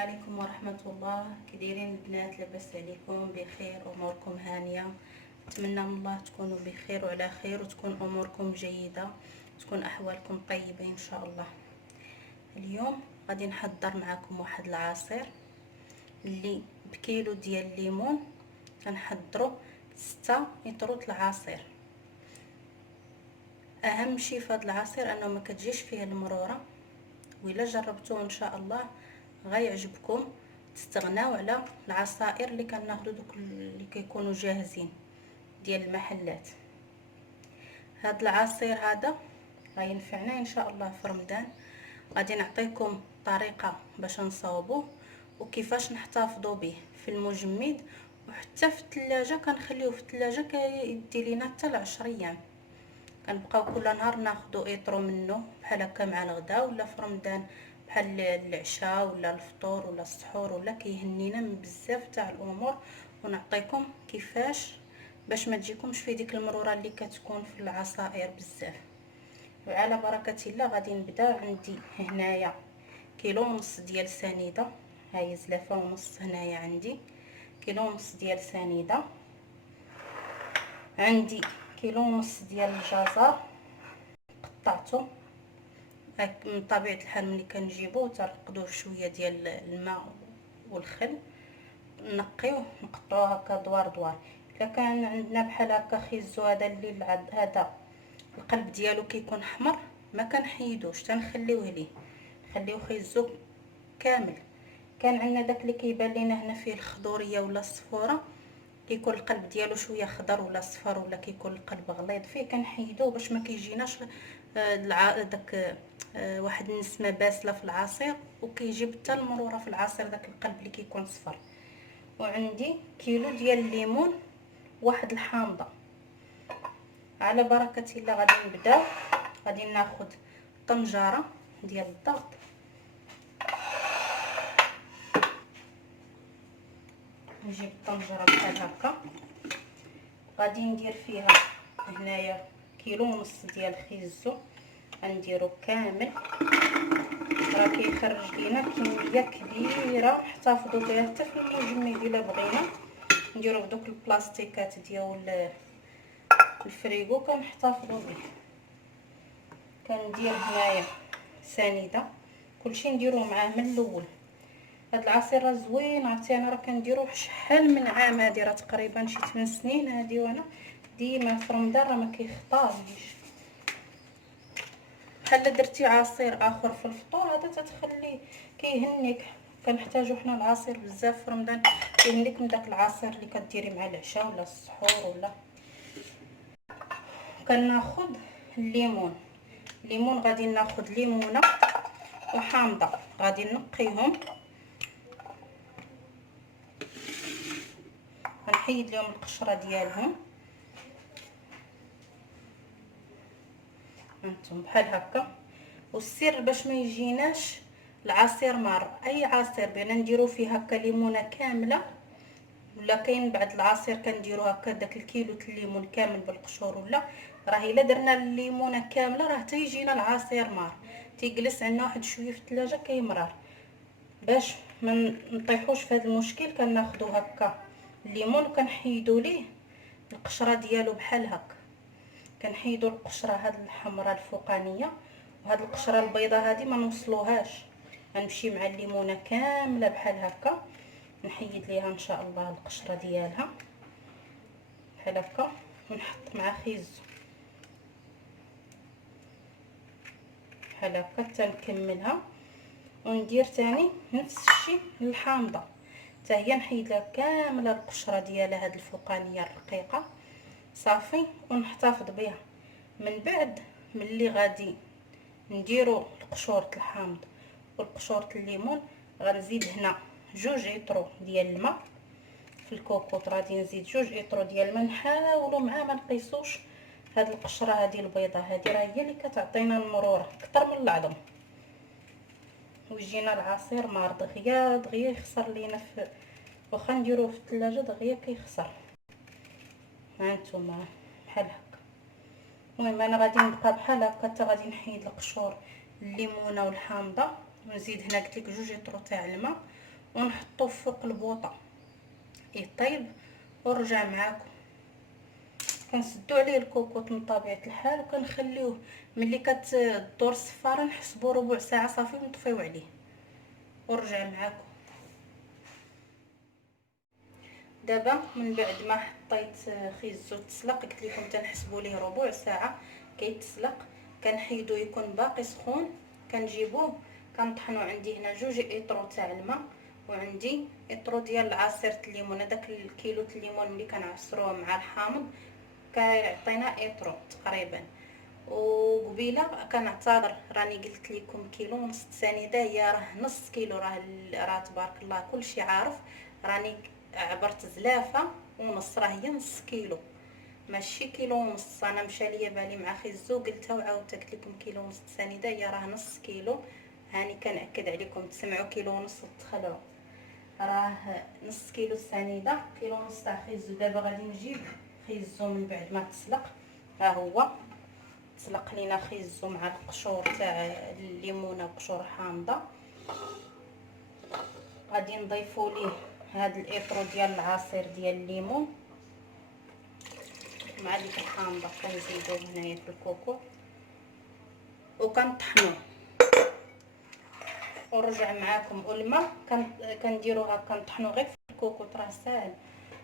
عليكم ورحمة الله. كي دايرين البنات؟ لاباس عليكم؟ بخير؟ اموركم هانيه؟ نتمنى من الله تكونوا بخير وعلى خير، وتكون اموركم جيده، تكون احوالكم طيبه ان شاء الله. اليوم غادي نحضر معكم واحد العصير اللي بكيلو ديال الليمون كنحضروا 6 لتر العصير. اهم شيء في هذا العصير انه ما كتجيش فيه المروره، وإلا جربتوه ان شاء الله غيعجبكم. تستغناو على العصائر اللي كناخذوا دوك اللي كيكونوا جاهزين ديال المحلات. هاد العصير هذا غينفعنا ان شاء الله في رمضان. غادي نعطيكم طريقه باش نصاوبوه وكيفاش نحتفظوا به في المجمد، وحتى في الثلاجه كنخليوه في الثلاجه كيدي لينا حتى 10 ايام. كنبقاو كل نهار ناخذوا اطرو منه بحال هكا مع الغداء، ولا في رمضان بحال العشاء ولا الفطور ولا السحور، ولا كيهنينا من بزاف تاع الامور. ونعطيكم كيفاش باش ما تجيكمش في ديك المروره اللي كتكون في العصائر بزاف. وعلى بركه الله غادي نبدا. عندي هنايا كيلو ونص ديال سنيده، هاي زلافه ونص. هنايا عندي كيلو ونص ديال سنيده، عندي كيلو ونص ديال الجزر قطعته. من طبيعه الحال ملي كنجيبوه تنقدوه شويه ديال الماء والخل، نقيوه نقطعوه هكا دوار دوار. الا كان عندنا بحال هكا خيزو، هذا اللي هذا القلب ديالو كيكون احمر، ما كنحيدوش تنخليوه ليه، نخليو خيزو كامل. كان عندنا داك اللي كيبان لينا هنا فيه الخضوريه ولا الصفوره، كيكون القلب ديالو شويه خضر ولا صفر، ولا كيكون القلب غليظ فيه، كنحيدوه باش ما كيجيناش داك واحد النسمه باسله في العصير، وكيجيب حتى المروره في العصير داك القلب اللي كيكون صفر. وعندي كيلو ديال الليمون، واحد الحامضه. على بركه الله غادي نبداو. غادي ناخذ طنجره ديال الضغط، نجيب الطنجره بحال هكا. غادي ندير فيها هنايا كيلو ونص ديال الخيزو، غنديرو كامل. راه كيخرج لينا كميه كبيره نحتفظوا بها حتى في المجمد الا بغينا. نديرو بدوك البلاستيكات ديال الفريغو كنحتفظوا به. كندير هنايا سنيده، كلشي نديروه معاه من الاول. هاد العصير راه زوين، عرفتي انا راه كنديروه شحال من عام، هادي راه تقريبا شي 8 سنين هادي، وانا ديما في رمضان راه ما كيخطاش. بحال درتي عصير اخر في الفطور، هذا تتخليه كيهنيك. كنحتاجو حنا العصير بزاف في رمضان، كيهنيك من داك العصير اللي كديري مع العشاء ولا السحور. ولا كناخذ الليمون. الليمون غادي ناخذ ليمونه وحامضه، غادي نقيهم، غنحيد لهم القشره ديالهم. هانتوما بحال هكا. والسر باش ما يجيناش العصير مار، اي عصير بغينا نديرو فيه هكا ليمونه كامله، ولا كاين بعض العصير كنديرو هكا داك الكيلو الليمون كامل بالقشور، ولا راه الا درنا الليمونه كامله راه تيجينا العصير مار، تيجلس عندنا واحد شويه في الثلاجه كيمرر. باش ما نطيحوش في هذا المشكل كناخذو هكا الليمون وكنحيدو ليه القشره ديالو بحال هكا. كنحيدو القشره هاد الحمراء الفوقانيه، وهاد القشره البيضاء هادي ما نوصلوهاش، غنمشي مع الليمونه كامله بحال هكا. نحيد ليها ان شاء الله القشره ديالها بحال هكا، ونحط مع خيزو بحال هكا حتى نكملها. وندير تاني نفس الشيء للحامضه، حتى هي نحيد لها كامله القشره ديالها هاد الفوقانيه الرقيقه صافي، ونحتفظ بها. من بعد ملي غادي نديرو قشوره الحامض والقشوره الليمون، غنزيد هنا 2 اطرو ديال الماء. في الكوكوط غادي نزيد 2 اطرو ديال الماء. نحاولوا معاه ما نقيسوش هاد القشره هادي البيضاء هادي، راه هي اللي كتعطينا المروره اكثر من العظم، ويجينا العصير مار دغيا دغيا يخسر لينا في، واخا نديروه في الثلاجه دغيا كيخسر. هانتوما بحال هكا. المهم انا غادي نبقى بحال هكا حتى غادي نحيد القشور الليمونه والحامضه، ونزيد هنا قلت لك 2 اطرو تاع الماء، ونحطوه فوق البوطه يطيب ونرجع معاكم. كنسدو عليه الكوكوط من طبيعه الحال وكنخليوه ملي كتدور الصفاره نحسبوا ربع ساعه صافي ونطفيو عليه ونرجع معاكم. دابا من بعد ما حطيت خيزو تسلق، قلت لكم تنحسبوا ليه ربع ساعه كيتسلق. كنحيدو يكون باقي سخون، كنجيبوه كنطحنو. عندي هنا 2 اطرو تاع الماء وعندي اطرو ديال عصير الليمون. هذاك الكيلو الليمون ملي كنعصروه مع الحامض كيعطينا اطرو تقريبا. وقبيله كنعتذر راني قلت لكم كيلو ونص سنيده، هي راه نص كيلو. راه تبارك الله كلشي عارف، راني عبرت زلافه ونص، راه هي نص كيلو ماشي كيلو ونص. انا مشى ليا بالي مع خيزو قلتها وعاودت قلت لكم كيلو ونص سنيده، هي راه نص كيلو. هاني كنأكد عليكم تسمعوا كيلو ونص وتخلعوا، راه نص كيلو سنيده كيلو ونص تاع خيزو. دابا غادي نجيب خيزو من بعد ما تسلق. ها هو تسلق لينا خيزو مع القشور تاع الليمونه وقشور حامضه. غادي نضيفوا ليه هاد الاطرو ديال العصير ديال الليمون مع ديك الحامضه، كنزيدوه هنايا في الكوكو وكنطحنوه ونرجع معاكم. والماء كنديرو هكا نطحنو غير في الكوكو راه ساهل.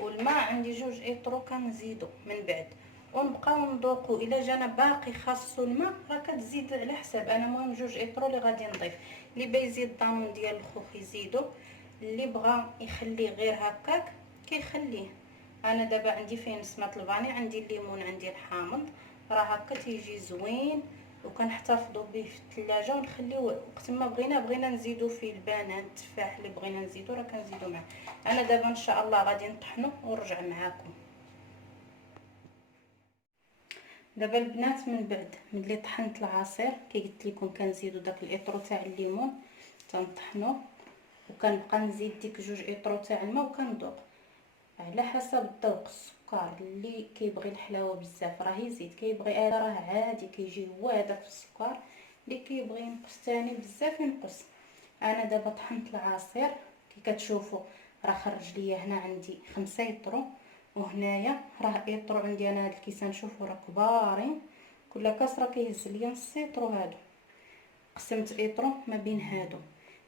والماء عندي 2 اطرو كنزيدو من بعد ونبقاو نذوقو. الا جانا باقي خاصو الماء راه كتزيد على حساب. انا المهم 2 اطرو اللي غادي نضيف. اللي بغى يزيد الضامون ديال الخوخ يزيدو، اللي بغى يخليه غير هكاك كيخليه. انا دابا عندي فيه نسمه الفاني، عندي الليمون، عندي الحامض، راه هكا تيجي زوين. وكنحتفظوا به في الثلاجه ونخليوه وقت ما بغينا نزيدو فيه البنان التفاح اللي بغينا نزيدو راه كنزيدو معاه. انا دابا ان شاء الله غادي نطحنو ونرجع معاكم. دابا البنات من بعد ملي طحنت العصير كي قلت لكم كنزيدو داك الاطرو تاع الليمون تنطحنو، وكنبقى نزيد ديك 2 اطرو تاع الماء وكنذوق على حسب الذوق. السكر اللي كيبغي الحلاوه بزاف راه يزيد، كيبغي هذا راه عادي كيجي هو هذاك السكر. اللي كيبغي ينقص ثاني بزاف ينقص. انا دابا طحنت العصير كي كتشوفوا راه خرج ليا هنا عندي 5 اطرو، وهنايا راه اطرو عندي انا. هاد الكيسان شوفوا راه كبارين، كل كاس راه كيهز ليا نص اطرو. هادو قسمت اطرو ما بين هادو.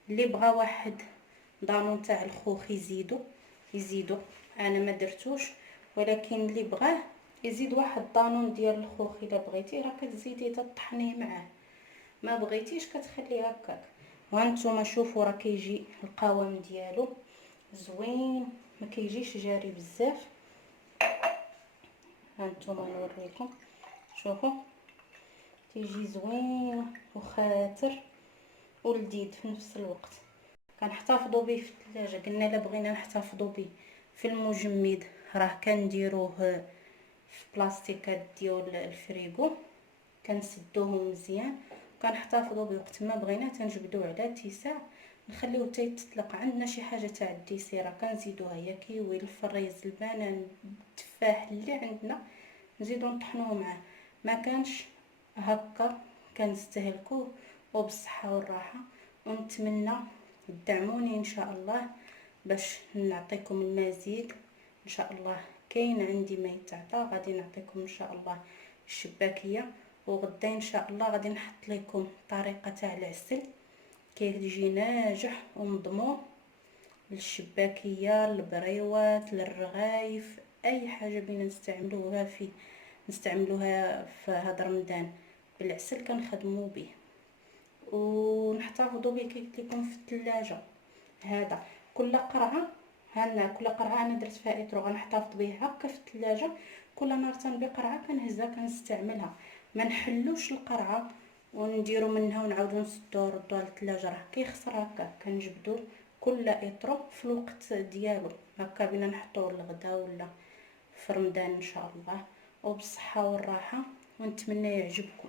اللي بغى واحد ضانون تاع الخوخ يزيدو انا ما درتوش، ولكن اللي بغاه يزيد واحد ضانون ديال الخوخ. الا بغيتي راه كتزيدي تطحنيه معاه، ما بغيتيش كتخليه هكاك. وهانتوما شوفوا راه كيجي القوام ديالو زوين، ما كيجيش جاري بزاف. هانتوما نوريكم، شوفوا تيجي زوين وخاتر ولذيذ في نفس الوقت. كنحتفظوا به في الثلاجه. قلنا الا بغينا نحتفظوا به في المجمد راه كنديروه في بلاستيكات ديال الفريغو، كنسدوهم مزيان وكنحتفظوا به. وقت ما بغينا تنجبدوه على اتساع نخليوه تيتطلق. عندنا شي حاجه تاع الديسيره كنزيدوها، هي كيوي، الفريز، البنان، التفاح اللي عندنا نزيدو نطحنوه معاه. ما كانش هكا كنستهلكوه. وبالصحه والراحه، ونتمنى تدعموني ان شاء الله باش نعطيكم المزيد ان شاء الله. كاين عندي ما يتعطى، غادي نعطيكم ان شاء الله الشباكيه. وغدا ان شاء الله غادي نحط لكم طريقه تاع العسل كيجي ناجح ومضمون للشباكيه، للبريوات، للرغايف، اي حاجه بينا نستعملوها في هذا رمضان. بالعسل كنخدموا به ونحتفظوا به كي قلت لكم في الثلاجه. هذا كل قرعه، كل قرعه انا درت فيها اطرو غنحتفظ به هكا في الثلاجه. كل نهار بقرعه كنهزها كنستعملها. ما نحلوش القرعه ونديروا منها ونعاودوا نسدوها ونردوها للثلاجه، راه كيخسر هكا. كنجبدوا كل اطرو في الوقت ديالو هكا بينا نحطوه للغدا ولا في رمضان ان شاء الله. وبالصحه والراحه، ونتمنى يعجبكم.